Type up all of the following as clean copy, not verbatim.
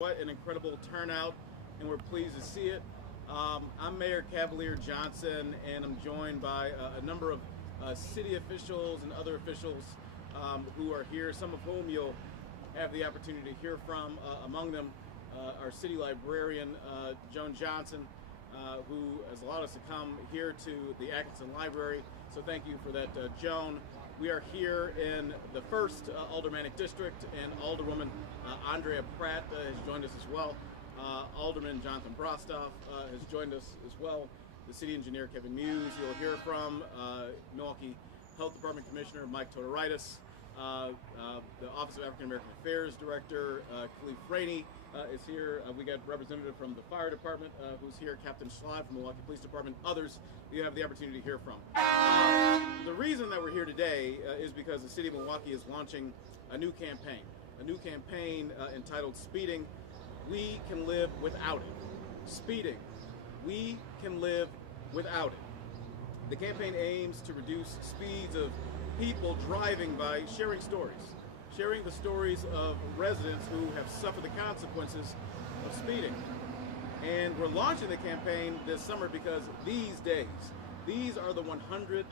What an incredible turnout, and we're pleased to see it. I'm Mayor Cavalier Johnson, and I'm joined by a number of city officials and other officials who are here, some of whom you'll have the opportunity to hear from. Among them, our city librarian, Joan Johnson, who has allowed us to come here to the Atkinson Library. So thank you for that, Joan. We are here in the first Aldermanic District, and Alderwoman Andrea Pratt has joined us as well. Alderman Jonathan Brostoff has joined us as well. The City Engineer Kevin Muse, you'll hear from Milwaukee Health Department Commissioner Mike Todoritis, the Office of African American Affairs Director Khalif Rainey is here. We got a representative from the Fire Department who's here, Captain Schlad from the Milwaukee Police Department, others you have the opportunity to hear from. The reason that we're here today is because the City of Milwaukee is launching a new campaign entitled Speeding, We Can Live Without It. Speeding, we can live without it. The campaign aims to reduce speeds of people driving by sharing the stories of residents who have suffered the consequences of speeding. And we're launching the campaign this summer because these are the 100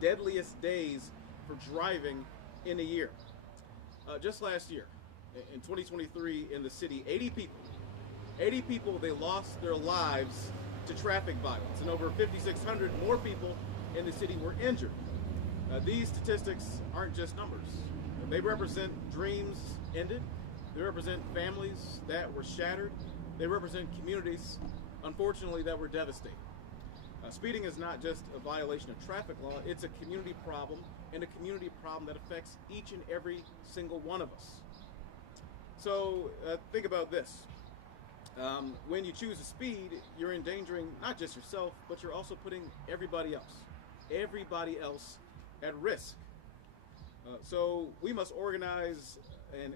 deadliest days for driving in a year. Just last year, in 2023 in the city, 80 people, they lost their lives to traffic violence, and over 5,600 more people in the city were injured. These statistics aren't just numbers. They represent dreams ended. They represent families that were shattered. They represent communities, unfortunately, that were devastated. Speeding is not just a violation of traffic law, it's a community problem, and a community problem that affects each and every single one of us. So think about this. When you choose to speed, you're endangering not just yourself, but you're also putting everybody else at risk. So we must organize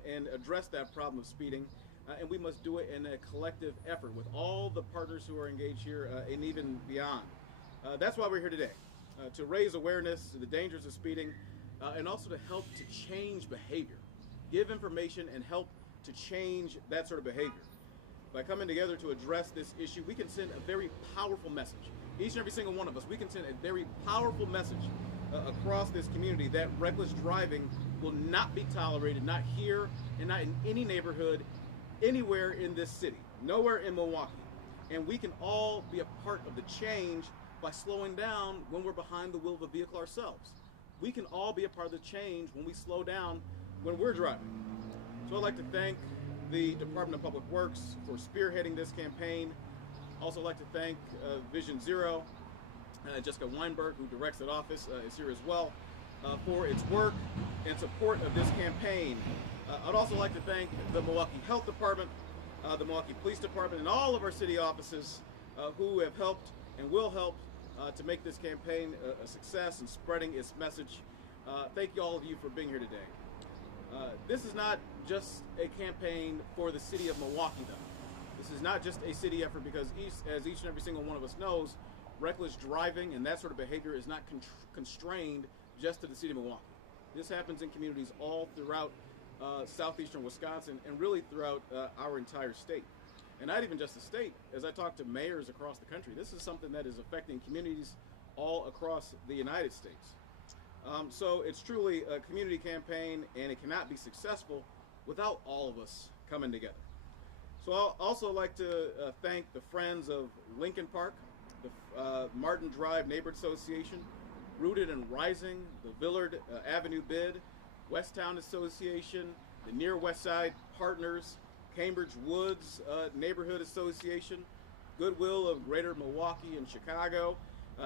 and address that problem of speeding, and we must do it in a collective effort with all the partners who are engaged here and even beyond. That's why we're here today, to raise awareness to the dangers of speeding and also to help to change behavior, give information and help to change that sort of behavior. By coming together to address this issue, we can send a very powerful message. Each and every single one of us, we can send a very powerful message across this community that reckless driving will not be tolerated, not here and not in any neighborhood, anywhere in this city, nowhere in Milwaukee. And we can all be a part of the change by slowing down when we're behind the wheel of a vehicle ourselves. We can all be a part of the change when we slow down when we're driving. So I'd like to thank the Department of Public Works for spearheading this campaign. Also like to thank Vision Zero, Jessica Weinberg, who directs that office, is here as well, for its work and support of this campaign. I'd also like to thank the Milwaukee Health Department, the Milwaukee Police Department, and all of our city offices who have helped and will help to make this campaign a success and spreading its message. Thank you all of you for being here today. This is not just a campaign for the city of Milwaukee, though. This is not just a city effort because as each and every single one of us knows, reckless driving and that sort of behavior is not constrained just to the city of Milwaukee. This happens in communities all throughout southeastern Wisconsin and really throughout our entire state. And not even just the state. As I talk to mayors across the country, this is something that is affecting communities all across the United States. So it's truly a community campaign, and it cannot be successful without all of us coming together. So I'll also like to thank the Friends of Lincoln Park, the Martin Drive Neighborhood Association, Rooted and Rising, the Villard Avenue Bid, Westtown Association, the Near West Side Partners, Cambridge Woods Neighborhood Association, Goodwill of Greater Milwaukee and Chicago,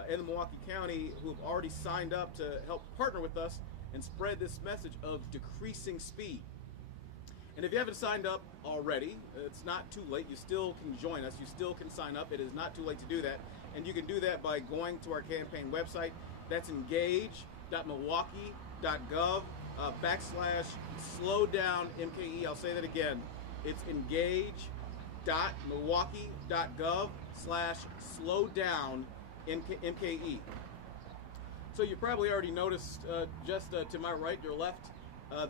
and the Milwaukee County, who have already signed up to help partner with us and spread this message of decreasing speed. And if you haven't signed up already, it's not too late. You still can join us. You still can sign up. It is not too late to do that. And you can do that by going to our campaign website. That's engage.milwaukee.gov /slowdown MKE. I'll say that again. It's engage.milwaukee.gov /slowdown MKE. So you probably already noticed just to my right, your left,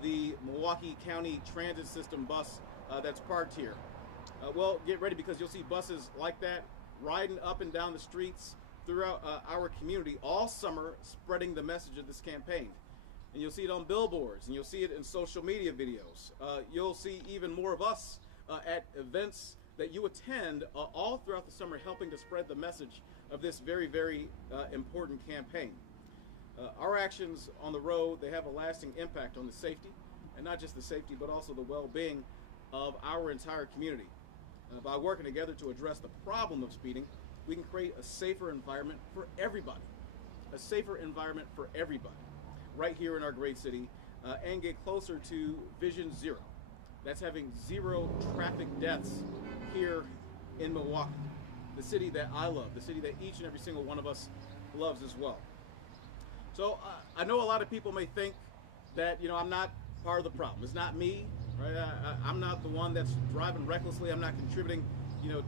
the Milwaukee County Transit System bus that's parked here. Well, get ready, because you'll see buses like that riding up and down the streets throughout our community all summer, spreading the message of this campaign. And you'll see it on billboards, and you'll see it in social media videos. You'll see even more of us at events that you attend all throughout the summer, helping to spread the message of this very, very important campaign. Our actions on the road, they have a lasting impact on the safety, and not just the safety, but also the well-being of our entire community. By working together to address the problem of speeding, we can create a safer environment for everybody. A safer environment for everybody right here in our great city, and get closer to Vision Zero. That's having zero traffic deaths here in Milwaukee, the city that I love, the city that each and every single one of us loves as well. So I know a lot of people may think that, I'm not part of the problem. It's not me, right? I'm not the one that's driving recklessly. I'm not contributing,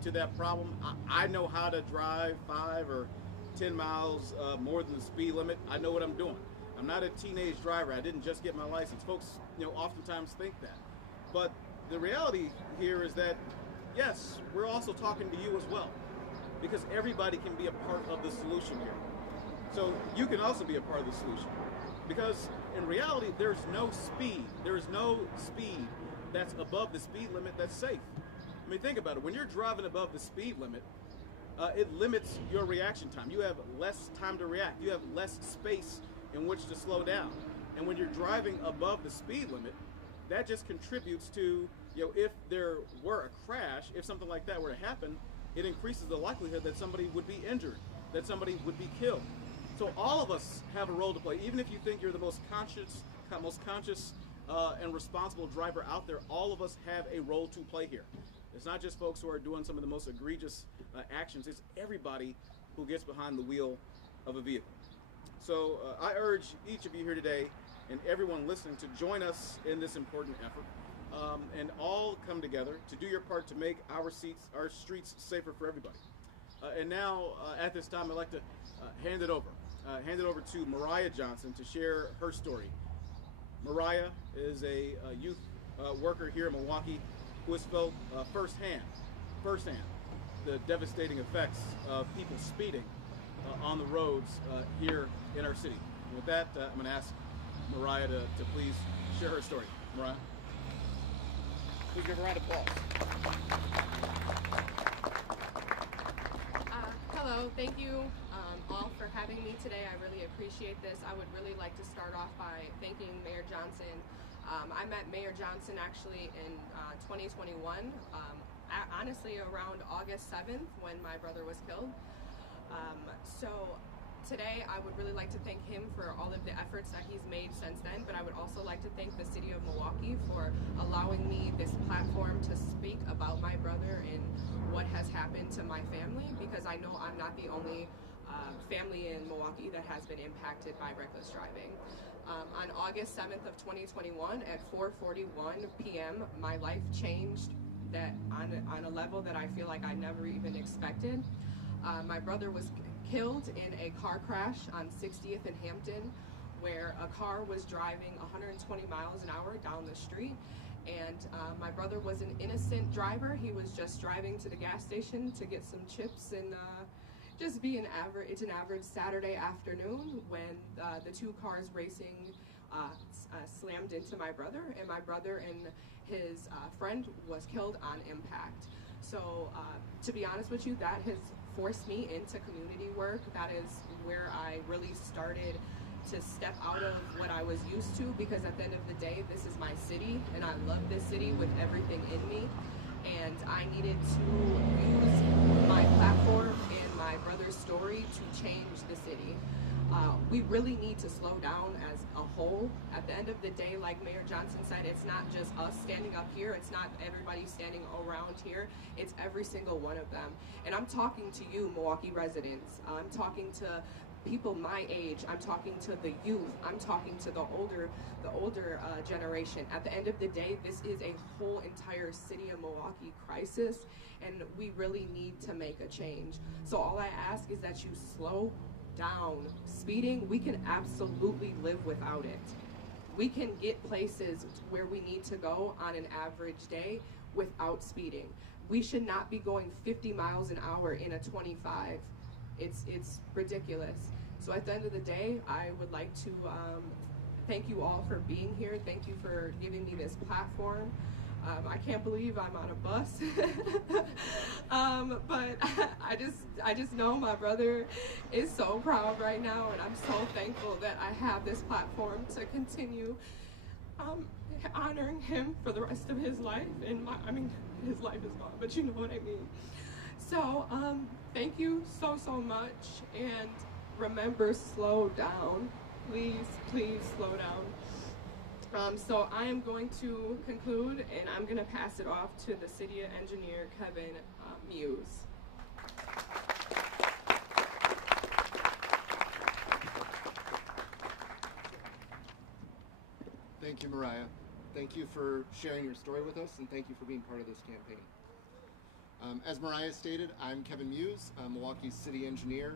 to that problem. I know how to drive 5 or 10 miles more than the speed limit. I know what I'm doing. I'm not a teenage driver. I didn't just get my license. Folks, oftentimes think that. But the reality here is that, yes, we're also talking to you as well, because everybody can be a part of the solution here. So you can also be a part of the solution, because in reality, there's no speed. There is no speed that's above the speed limit that's safe. I mean, think about it. When you're driving above the speed limit, it limits your reaction time. You have less time to react. You have less space in which to slow down. And when you're driving above the speed limit, that just contributes to, if there were a crash, if something like that were to happen, it increases the likelihood that somebody would be injured, that somebody would be killed. So all of us have a role to play. Even if you think you're the most conscious and responsible driver out there, all of us have a role to play here. It's not just folks who are doing some of the most egregious actions. It's everybody who gets behind the wheel of a vehicle. So I urge each of you here today and everyone listening to join us in this important effort, and all come together to do your part to make our streets safer for everybody. And now, at this time, I'd like to hand it over to Mariah Johnson to share her story. Mariah is a youth worker here in Milwaukee who has felt firsthand the devastating effects of people speeding on the roads here in our city. And with that, I'm going to ask Mariah to please share her story. Mariah, please give a round of applause. Hello, thank you all for having me today. I really appreciate this. I would really like to start off by thanking Mayor Johnson. I met Mayor Johnson actually in 2021, honestly around August 7th when my brother was killed. So today I would really like to thank him for all of the efforts that he's made since then, but I would also like to thank the City of Milwaukee for allowing me this platform to speak about my brother and what has happened to my family, because I know I'm not the only family in Milwaukee that has been impacted by reckless driving. On August 7th of 2021 at 4:41 p.m. my life changed that on a level that I feel like I never even expected. My brother was killed in a car crash on 60th and Hampton, where a car was driving 120 miles an hour down the street, and my brother was an innocent driver. He was just driving to the gas station to get some chips and just be an average Saturday afternoon when the two cars racing slammed into my brother, and my brother and his friend was killed on impact. So to be honest with you, that has forced me into community work. That is where I really started to step out of what I was used to, because at the end of the day, this is my city and I love this city with everything in me, and I needed to use my platform and my brother's story to change the city. We really need to slow down as a whole. At the end of the day, like Mayor Johnson said, it's not just us standing up here, it's not everybody standing around here, it's every single one of them. And I'm talking to you, Milwaukee residents. I'm talking to people my age, I'm talking to the youth, I'm talking to the older generation. At the end of the day, this is a whole entire City of Milwaukee crisis, and we really need to make a change. So all I ask is that you slow down. Speeding, we can absolutely live without it. We can get places where we need to go on an average day without speeding. we should not be going 50 miles an hour in a 25. It's ridiculous. So at the end of the day, I would like to thank you all for being here. Thank you for giving me this platform. I can't believe I'm on a bus, but I just know my brother is so proud right now, and I'm so thankful that I have this platform to continue honoring him for the rest of his life. And his life is gone, but you know what I mean. So thank you so much, and remember, slow down. Please slow down. So I am going to conclude, and I'm going to pass it off to the city engineer, Kevin Muse. Thank you, Mariah. Thank you for sharing your story with us, and thank you for being part of this campaign. As Mariah stated, I'm Kevin Muse, I'm Milwaukee's city engineer.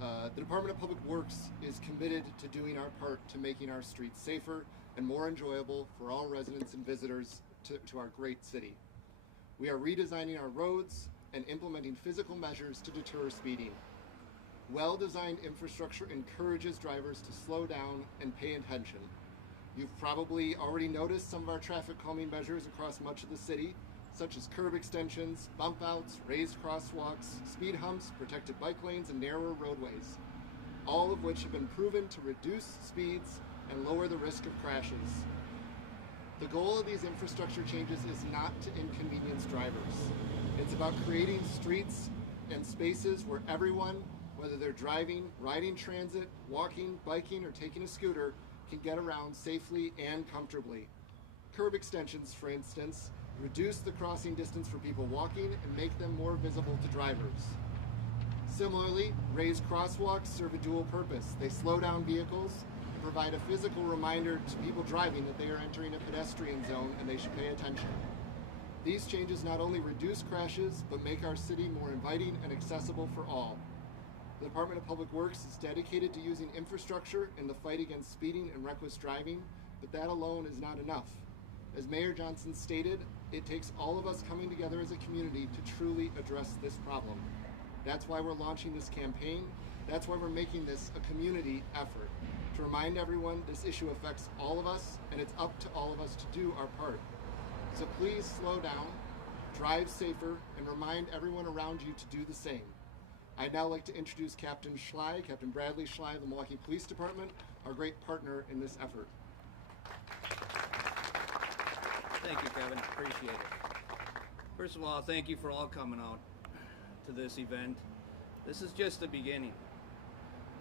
The Department of Public Works is committed to doing our part to making our streets safer and more enjoyable for all residents and visitors to our great city. We are redesigning our roads and implementing physical measures to deter speeding. Well-designed infrastructure encourages drivers to slow down and pay attention. You've probably already noticed some of our traffic calming measures across much of the city, such as curb extensions, bump outs, raised crosswalks, speed humps, protected bike lanes, and narrower roadways, all of which have been proven to reduce speeds and lower the risk of crashes. The goal of these infrastructure changes is not to inconvenience drivers. It's about creating streets and spaces where everyone, whether they're driving, riding transit, walking, biking, or taking a scooter, can get around safely and comfortably. Curb extensions, for instance, reduce the crossing distance for people walking and make them more visible to drivers. Similarly, raised crosswalks serve a dual purpose. They slow down vehicles and provide a physical reminder to people driving that they are entering a pedestrian zone and they should pay attention. These changes not only reduce crashes, but make our city more inviting and accessible for all. The Department of Public Works is dedicated to using infrastructure in the fight against speeding and reckless driving, but that alone is not enough. As Mayor Johnson stated, it takes all of us coming together as a community to truly address this problem. That's why we're launching this campaign. That's why we're making this a community effort. To remind everyone, this issue affects all of us, and it's up to all of us to do our part. So please slow down, drive safer, and remind everyone around you to do the same. I'd now like to introduce Captain Bradley Schley of the Milwaukee Police Department, our great partner in this effort. Thank you, Kevin. Appreciate it. First of all, thank you for all coming out to this event. This is just the beginning.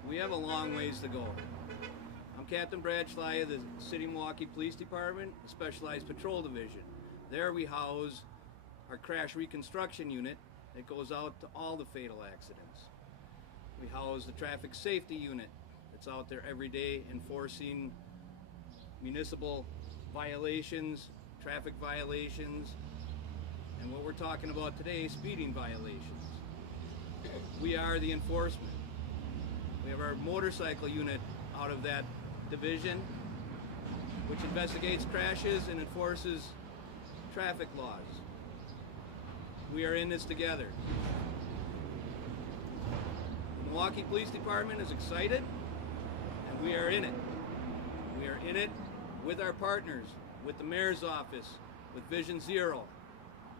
We have a long ways to go. I'm Captain Brad Schley of the City of Milwaukee Police Department, Specialized Patrol Division. There we house our crash reconstruction unit that goes out to all the fatal accidents. We house the traffic safety unit that's out there every day enforcing municipal violations, traffic violations, and what we're talking about today, speeding violations. We are the enforcement. We have our motorcycle unit out of that division, which investigates crashes and enforces traffic laws. We are in this together. The Milwaukee Police Department is excited, and we are in it. We are in it with our partners, with the mayor's office, with Vision Zero.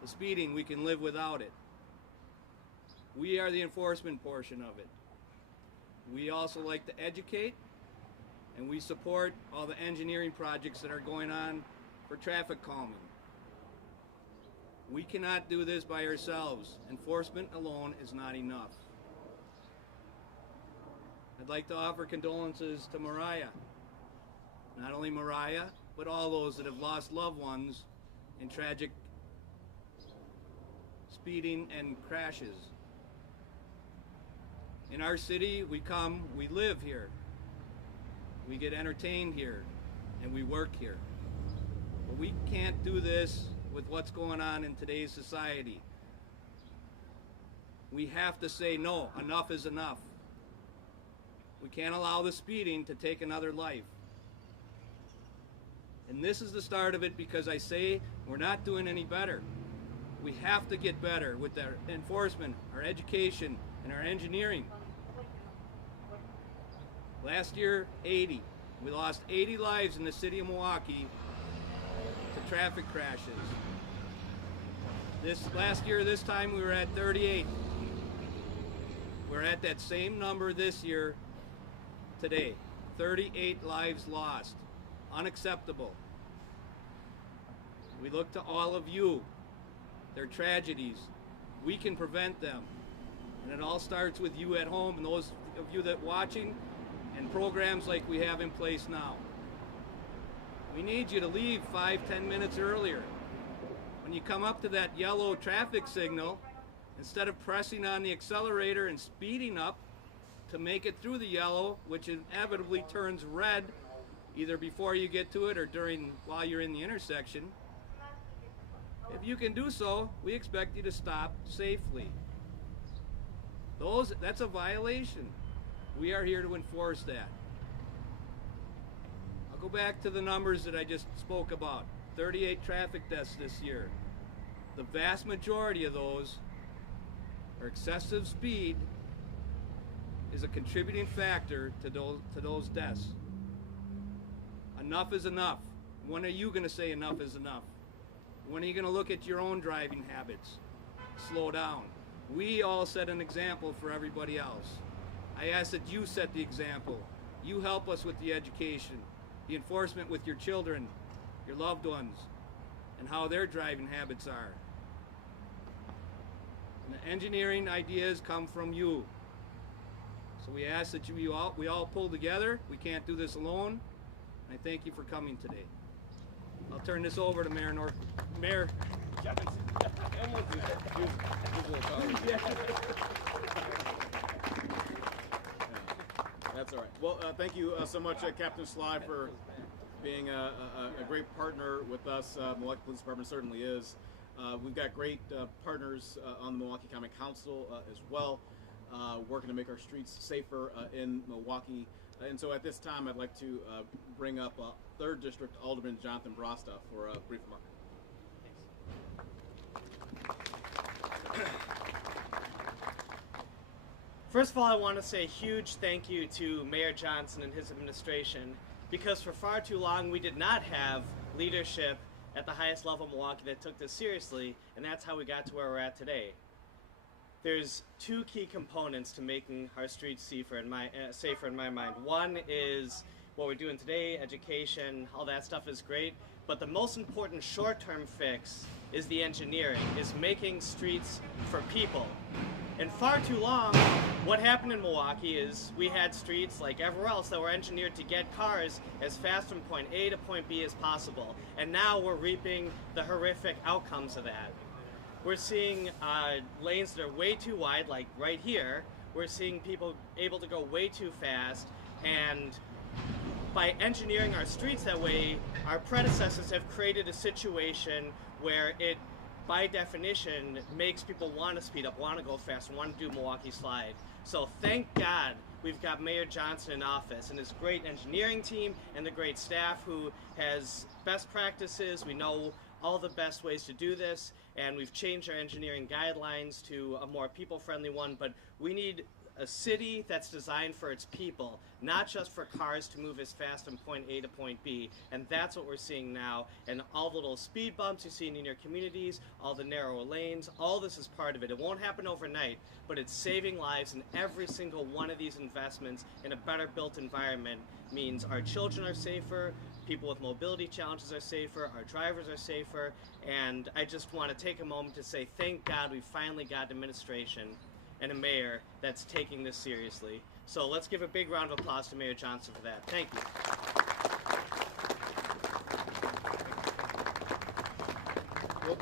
The speeding, we can live without it. We are the enforcement portion of it. We also like to educate, and we support all the engineering projects that are going on for traffic calming. We cannot do this by ourselves. Enforcement alone is not enough. I'd like to offer condolences to Mariah. Not only Mariah, but all those that have lost loved ones in tragic speeding and crashes. In our city, we come, we live here. We get entertained here, and we work here. But we can't do this with what's going on in today's society. We have to say no, enough is enough. We can't allow the speeding to take another life. And this is the start of it, because I say we're not doing any better. We have to get better with our enforcement, our education, and our engineering. Last year, 80. We lost 80 lives in the city of Milwaukee to traffic crashes. Last year, this time, we were at 38. We're at that same number this year today. 38 lives lost. Unacceptable. We look to all of you. They're tragedies. We can prevent them. And it all starts with you at home and those of you that are watching and programs like we have in place now. We need you to leave 5-10 minutes earlier. When you come up to that yellow traffic signal, instead of pressing on the accelerator and speeding up to make it through the yellow, which inevitably turns red either before you get to it or while you're in the intersection, if you can do so, we expect you to stop safely. That's a violation. We are here to enforce that. I'll go back to the numbers that I just spoke about. 38 traffic deaths this year. The vast majority of those are excessive speed is a contributing factor to those deaths. Enough is enough. When are you going to say enough is enough? When are you going to look at your own driving habits? Slow down. We all set an example for everybody else. I ask that you set the example. You help us with the education, the enforcement with your children, your loved ones, and how their driving habits are. And the engineering ideas come from you. So we ask that we all pull together. We can't do this alone. And I thank you for coming today. I'll turn this over to Mayor Jefferson. That's all right. Well, thank you so much, Captain Sly, for being a great partner with us. Milwaukee Police Department certainly is. We've got great partners on the Milwaukee County Council as well, working to make our streets safer in Milwaukee. And so at this time, I'd like to bring up 3rd District Alderman Jonathan Brosta for a brief remark. First of all, I want to say a huge thank you to Mayor Johnson and his administration, because for far too long we did not have leadership at the highest level in Milwaukee that took this seriously, and that's how we got to where we're at today. There's 2 key components to making our streets safer in my mind. One is what we're doing today, education, all that stuff is great, but the most important short-term fix is the engineering, is making streets for people. And far too long, what happened in Milwaukee is we had streets like everywhere else that were engineered to get cars as fast from point A to point B as possible. And now we're reaping the horrific outcomes of that. We're seeing lanes that are way too wide, like right here. We're seeing people able to go way too fast. And by engineering our streets that way, our predecessors have created a situation where it, by definition, makes people want to speed up, want to go fast, want to do Milwaukee Slide. So thank God we've got Mayor Johnson in office and his great engineering team and the great staff who has best practices. We know all the best ways to do this, and we've changed our engineering guidelines to a more people-friendly one, but we need a city that's designed for its people, not just for cars to move as fast from point A to point B. And that's what we're seeing now. And all the little speed bumps you see in your communities, all the narrower lanes, all this is part of it. It won't happen overnight, but it's saving lives, and every single one of these investments in a better built environment means our children are safer, people with mobility challenges are safer, our drivers are safer, and I just want to take a moment to say thank God we finally got an administration and a mayor that's taking this seriously. So let's give a big round of applause to Mayor Johnson for that. Thank you. Well,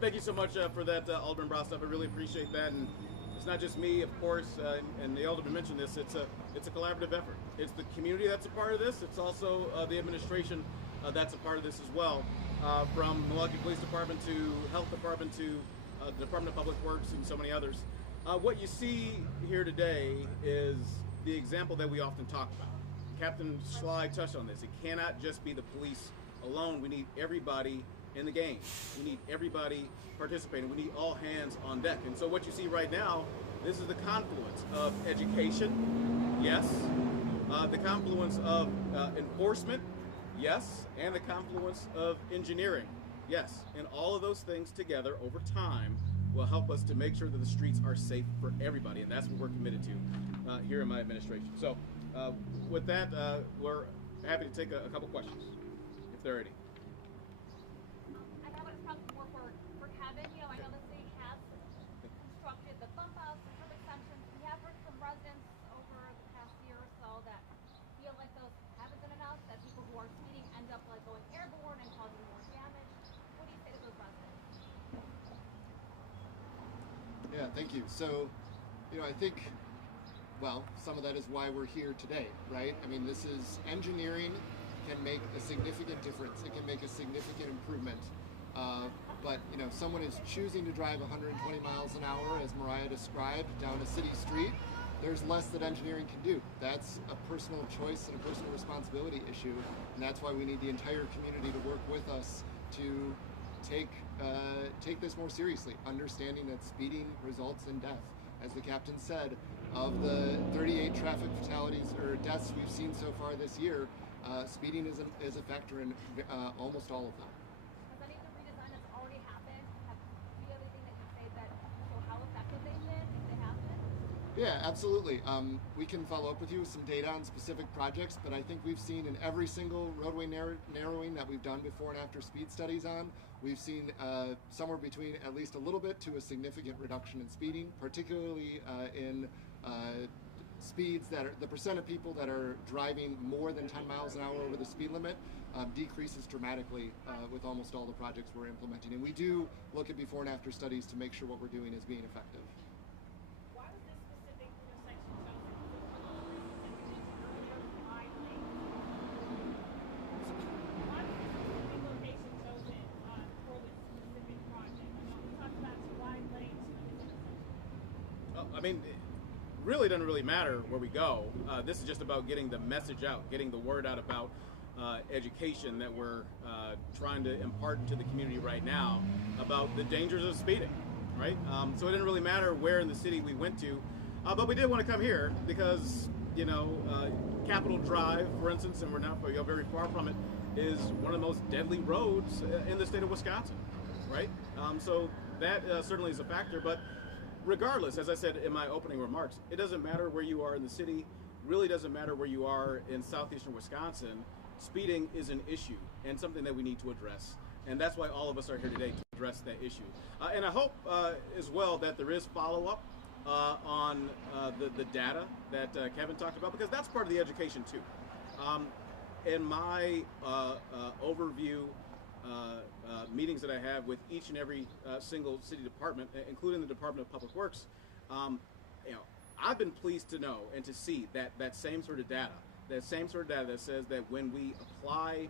thank you so much for that, Alderman Brosta. I really appreciate that. And it's not just me, of course, and the Alderman mentioned this. It's a collaborative effort. It's the community that's a part of this. It's also the administration that's a part of this as well. From Milwaukee Police Department to Health Department to the Department of Public Works and so many others. What you see here today is the example that we often talk about. Captain Sly touched on this. It cannot just be the police alone. We need everybody in the game. We need everybody participating. We need all hands on deck. And so what you see right now, this is the confluence of education, yes, the confluence of enforcement, yes, and the confluence of engineering, yes. And all of those things together over time will help us to make sure that the streets are safe for everybody, and that's what we're committed to here in my administration. So with that, we're happy to take a couple questions, if there are any. I thought it was probably more for Kevin. You know, I know the city has constructed the bump outs, the curb extensions. We have heard from residents over the past year or so that feel like those haven't been enough, that people who are speeding end up like going airborne and causing more damage. What do you say to those residents? Yeah, thank you. So, you know, I think, well, some of that is why we're here today, right? I mean, this is engineering can make a significant difference. It can make a significant improvement. But, you know, someone is choosing to drive 120 miles an hour, as Mariah described, down a city street. There's less that engineering can do. That's a personal choice and a personal responsibility issue. And that's why we need the entire community to work with us to take this more seriously, understanding that speeding results in death. As the captain said, of the 38 traffic fatalities or deaths we've seen so far this year, speeding is a factor in almost all of them. Has any of the redesign that's already happened, do you have anything that can say that show how effective they've been, if they have been? Yeah, absolutely. We can follow up with you with some data on specific projects, but I think we've seen in every single roadway narrowing that we've done before and after speed studies on, we've seen somewhere between at least a little bit to a significant reduction in speeding, particularly in speeds that are, the percent of people that are driving more than 10 miles an hour over the speed limit decreases dramatically with almost all the projects we're implementing. And we do look at before and after studies to make sure what we're doing is being effective. Why was this specific intersection chosen? Why was this specific location chosen for this specific project? You know, we talked about two wide lanes for this intersection. Well, I mean, it really doesn't really matter where we go. This is just about getting the message out, getting the word out about education that we're trying to impart into the community right now about the dangers of speeding, right? So it didn't really matter where in the city we went to, but we did want to come here because, you know, Capitol Drive, for instance, and we're not very far from it, is one of the most deadly roads in the state of Wisconsin, right? So that certainly is a factor, but regardless, as I said in my opening remarks, it doesn't matter where you are in the city, really doesn't matter where you are in southeastern Wisconsin. Speeding is an issue and something that we need to address. And that's why all of us are here today to address that issue. And I hope as well that there is follow-up on the data that Kevin talked about, because that's part of the education too. In my overview meetings that I have with each and every single city department, including the Department of Public Works, you know, I've been pleased to know and to see that same sort of data, that says that when we apply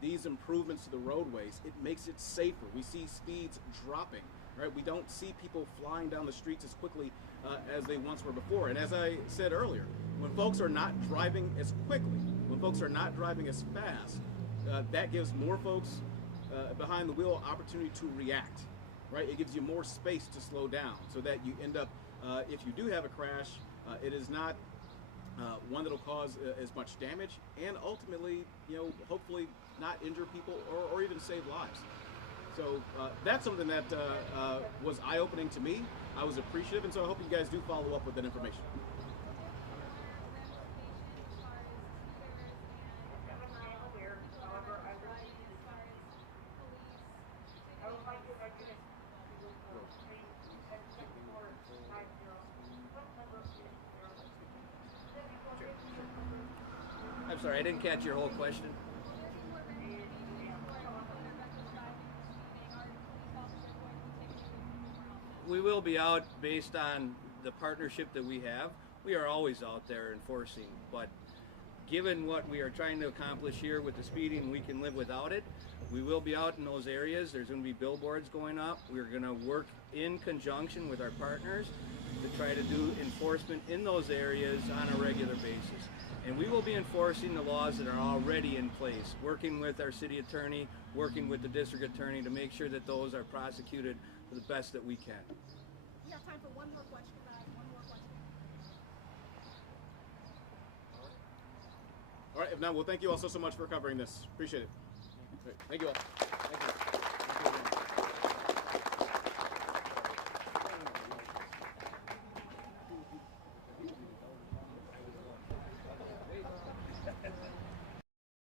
these improvements to the roadways, it makes it safer. We see speeds dropping, right? We don't see people flying down the streets as quickly as they once were before. And as I said earlier, when folks are not driving as quickly, when folks are not driving as fast, that gives more folks behind the wheel opportunity to react, right? It gives you more space to slow down so that you end up, if you do have a crash, it is not one that'll cause as much damage and ultimately, you know, hopefully not injure people or even save lives. So that's something that was eye-opening to me. I was appreciative, and so I hope you guys do follow up with that information. I'm sorry, I didn't catch your whole question. We will be out based on the partnership that we have. We are always out there enforcing, but given what we are trying to accomplish here with the speeding, we can live without it. We will be out in those areas. There's going to be billboards going up. We're going to work in conjunction with our partners to try to do enforcement in those areas on a regular basis. And we will be enforcing the laws that are already in place, working with our city attorney, working with the district attorney to make sure that those are prosecuted to the best that we can. We have time for one more question, guys. One more question. All right, if not, well, thank you all so much for covering this. Appreciate it. Great. Thank you all.